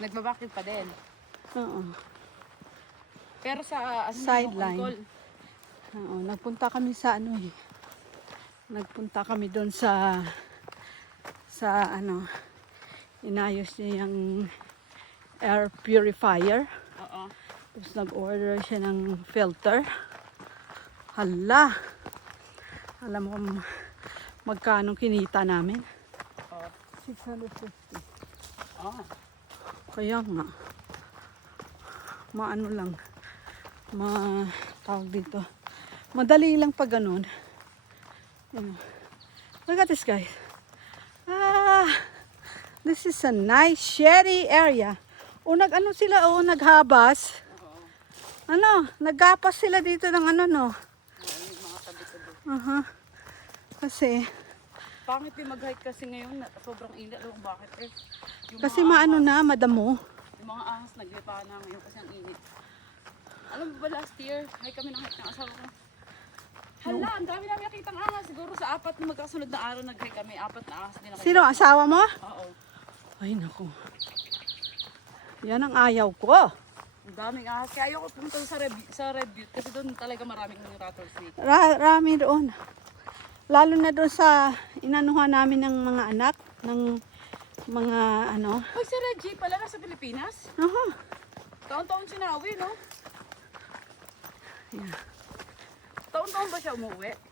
Nagbabakit pa din. Oo. Pero sa Sideline. Oo, nagpunta kami sa ano eh. Nagpunta kami doon sa ano, inayos niya yung air purifier. Oo. Tapos nag-order siya ng filter. Hala! Alam mo magkano kinita namin? Oo. 650. Oh. Kaya nga. Maano lang. Tawag dito. Madali lang pag ganun. Look at this guys. This is a nice shady area. O nag-ano sila, naghabas. Naggapas sila dito ng ano, no? Yung mga tabi-tabi. Kasi, Pangit din mag-hike kasi ngayon, sobrang init. Alam kung bakit eh. Yung kasi mga maano ahas- na, madamo. Yung mga ahas naglipa na ngayon kasi ang init. Alam mo ba last year, hike kami ng asawa ko. Hala, ang dami namin nakitang ahas. Siguro sa 4 na magkasunod na araw nag-hike kami. 4 na ahas din nakita. Sino, asawa mo? Oo. Ay, naku. Yan ang ayaw ko. Ang daming ahas. Kaya ayoko pumunta sa Red Butte kasi doon talaga maraming rattlesnake. Rami doon. Lalo na doon sa inanuhan namin ng mga anak, ng mga ano. Uy, si Reggie pala nasa Pilipinas. Aha. Taon-taon siya nauwi, no? Yeah. Taon-taon ba siya umuwi?